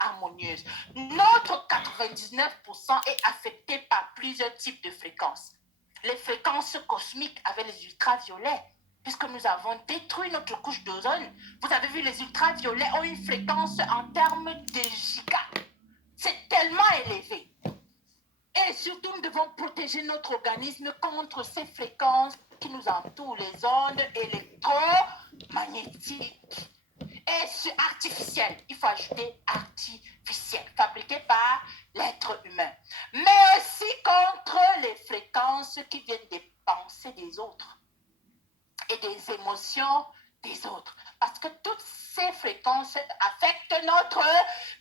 harmonieuse. Notre 99% est affecté par plusieurs types de fréquences. Les fréquences cosmiques avec les ultraviolets, puisque nous avons détruit notre couche d'ozone. Vous avez vu, les ultraviolets ont une fréquence en termes de gigas. C'est tellement élevé. Et surtout, nous devons protéger notre organisme contre ces fréquences qui nous entourent, les ondes électromagnétiques. Et c'est artificiel, il faut ajouter artificiel, fabriqué par l'être humain. Mais aussi contre les fréquences qui viennent des pensées des autres et des émotions des autres. Parce que toutes ces fréquences affectent notre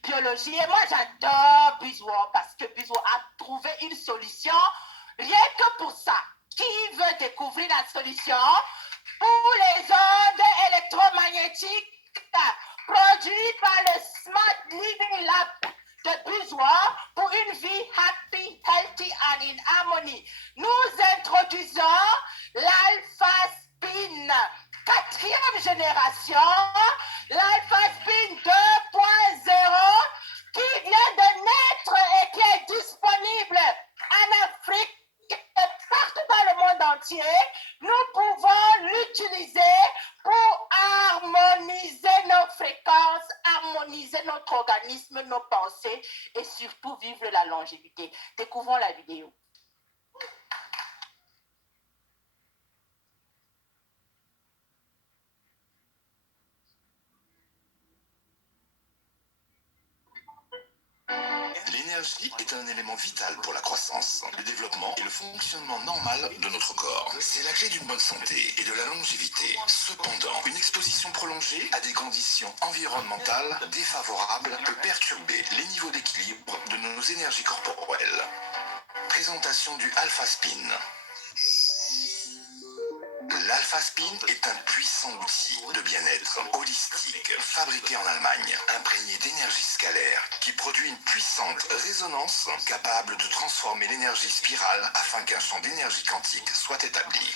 biologie. Et moi, j'adore Buzz-World parce que Buzz-World a trouvé une solution rien que pour ça. Qui veut découvrir la solution pour les ondes électromagnétiques produites par le Smart Living Lab de Buzz-World pour une vie happy, healthy and in harmony? Nous introduisons l'Alpha Spin, 4e génération, l'Alpha Spin 2.0 qui vient de naître et qui est disponible en Afrique et partout dans le monde entier. Nous pouvons l'utiliser pour harmoniser nos fréquences, harmoniser notre organisme, nos pensées et surtout vivre la longévité. Découvrons la vidéo. L'énergie est un élément vital pour la croissance, le développement et le fonctionnement normal de notre corps. C'est la clé d'une bonne santé et de la longévité. Cependant, une exposition prolongée à des conditions environnementales défavorables peut perturber les niveaux d'équilibre de nos énergies corporelles. Présentation du Alpha Spin. L'Alpha Spin est un puissant outil de bien-être holistique fabriqué en Allemagne, imprégné d'énergie scalaire qui produit une puissante résonance capable de transformer l'énergie spirale afin qu'un champ d'énergie quantique soit établi.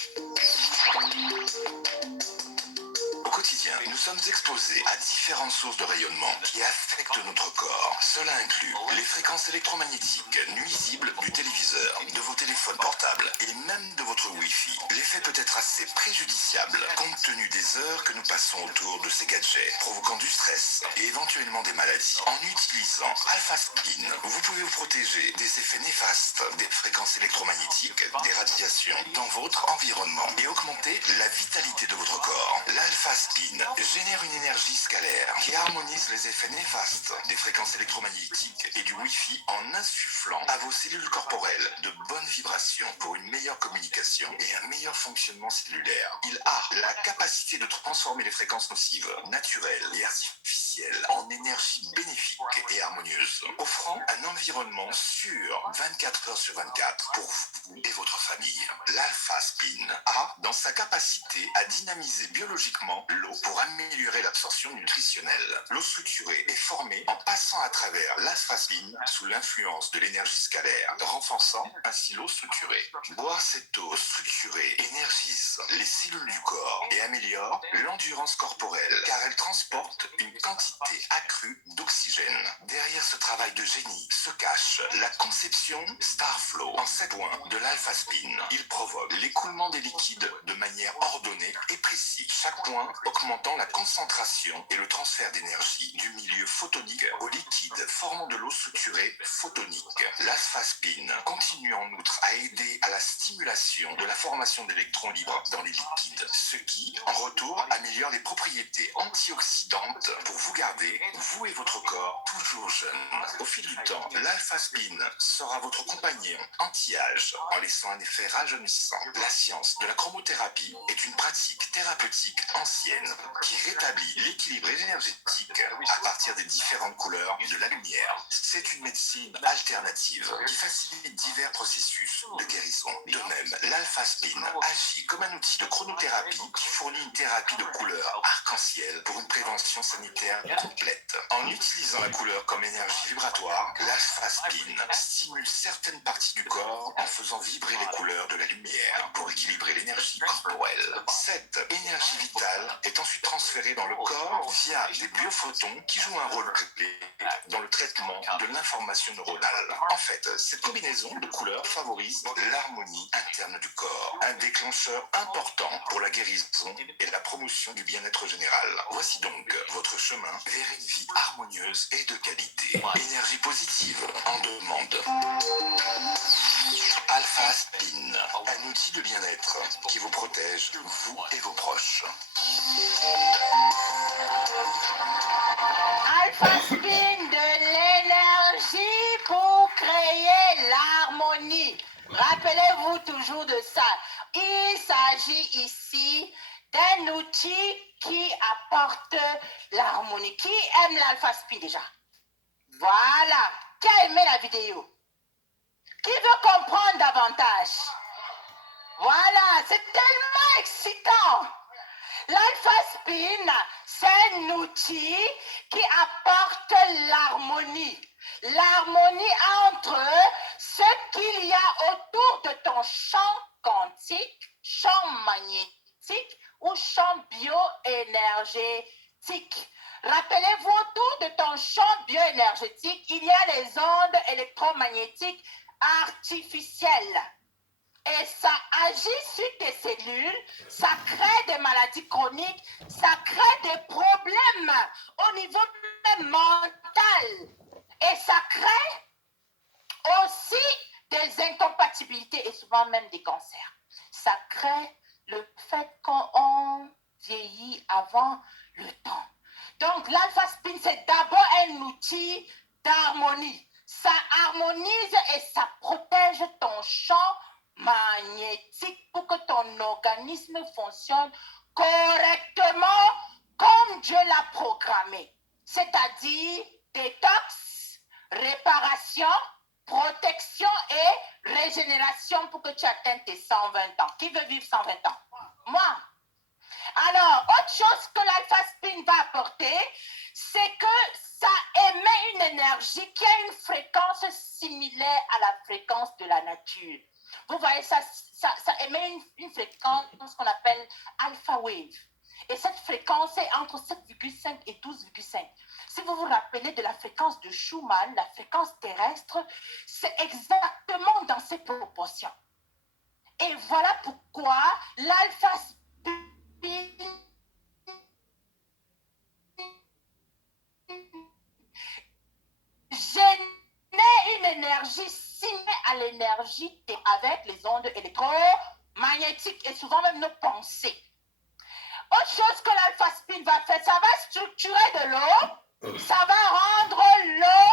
Au quotidien, nous sommes exposés à différentes sources de rayonnement qui affectent notre corps. Cela inclut les fréquences électromagnétiques nuisibles du téléviseur, de vos téléphones portables et même de votre Wi-Fi. L'effet peut être assez préjudiciable compte tenu des heures que nous passons autour de ces gadgets, provoquant du stress et éventuellement des maladies. En utilisant Alpha Spin, vous pouvez vous protéger des effets néfastes des fréquences électromagnétiques, des radiations dans votre environnement et augmenter la vitalité de votre corps. L'Alpha Spin génère une énergie scalaire qui harmonise les effets néfastes des fréquences électromagnétiques et du Wi-Fi en insufflant à vos cellules corporelles de bonnes vibrations pour une meilleure communication et un meilleur fonctionnement cellulaire. Il a la capacité de transformer les fréquences nocives, naturelles et artificielles en énergie bénéfique et harmonieuse, offrant un environnement sûr 24 heures sur 24 pour vous et votre famille. L'Alpha Spin a dans sa capacité à dynamiser biologiquement l'eau pour améliorer l'absorption nutritionnelle. L'eau structurée est formée en passant à travers l'Alpha Spin sous l'influence de l'énergie scalaire, renforçant ainsi l'eau structurée. Boire cette eau structurée énergise les cellules du corps et améliore l'endurance corporelle car elle transporte une quantité accrue d'oxygène. Derrière ce travail de génie se cache la conception Starflow en 7 points de l'Alpha Spin. Il provoque l'écoulement des liquides de manière ordonnée et précise, chaque point augmentant la concentration et le transfert d'énergie du milieu photonique au liquide formant de l'eau structurée photonique. L'Alpha Spin continue en outre à aider à la stimulation de la formation d'électrons libres dans les liquides, ce qui, en retour, améliore les propriétés antioxydantes pour vous garder, vous et votre corps, toujours jeune. Au fil du temps, l'Alpha Spin sera votre compagnon anti-âge en laissant un effet rajeunissant. La science de la chromothérapie est une pratique thérapeutique ancienne qui rétablit l'équilibre énergétique à partir des différentes couleurs de la lumière. lumière. C'est une médecine alternative qui facilite divers processus de guérison. De même, l'alpha-spin agit comme un outil de chronothérapie qui fournit une thérapie de couleur arc-en-ciel pour une prévention sanitaire complète. En utilisant la couleur comme énergie vibratoire, l'alpha-spin stimule certaines parties du corps en faisant vibrer les couleurs de la lumière pour équilibrer l'énergie corporelle. Cette énergie vitale est ensuite transférée dans le corps via des biophotons qui jouent un rôle clé dans le traitement de l'information neuronale. En fait, cette combinaison de couleurs favorise l'harmonie interne du corps, un déclencheur important pour la guérison et la promotion du bien-être général. Voici donc votre chemin vers une vie harmonieuse et de qualité. Énergie positive en demande. Alpha Spin, un outil de bien-être qui vous protège, vous et vos proches. Alpha Spin, de l'énergie pour créer l'harmonie. Rappelez-vous toujours de ça. Il s'agit ici d'un outil qui apporte l'harmonie. Qui aime l'Alpha Spin déjà? Voilà. Qui a aimé la vidéo? Qui veut comprendre davantage? Voilà, c'est tellement excitant. L'Alpha Spin, c'est un outil qui apporte l'harmonie. L'harmonie entre ce qu'il y a autour de ton champ quantique, champ magnétique ou champ bioénergétique. Rappelez-vous, autour de ton champ bioénergétique, il y a les ondes électromagnétiques artificielles. Et ça agit sur tes cellules, ça crée des maladies chroniques, ça crée des problèmes au niveau même mental. Et ça crée aussi des incompatibilités et souvent même des cancers. Ça crée le fait qu'on vieillit avant le temps. Donc l'Alpha Spin, c'est d'abord un outil d'harmonie. Ça harmonise et ça protège ton champ magnétique pour que ton organisme fonctionne correctement comme Dieu l'a programmé. C'est-à-dire détox, réparation, protection et régénération pour que tu atteignes tes 120 ans. Qui veut vivre 120 ans? Moi. Alors, autre chose que l'Alpha Spin va apporter, c'est que ça émet une énergie qui a une fréquence similaire à la fréquence de la nature. Vous voyez, ça émet une fréquence qu'on appelle alpha wave. Et cette fréquence est entre 7,5 et 12,5. Si vous vous rappelez de la fréquence de Schumann, la fréquence terrestre, c'est exactement dans ces proportions. Et voilà pourquoi l'alpha spin génère une énergie similaire à l'énergie avec les ondes électromagnétiques et souvent même nos pensées. Autre chose que l'alpha spin va faire, ça va structurer de l'eau, ça va rendre l'eau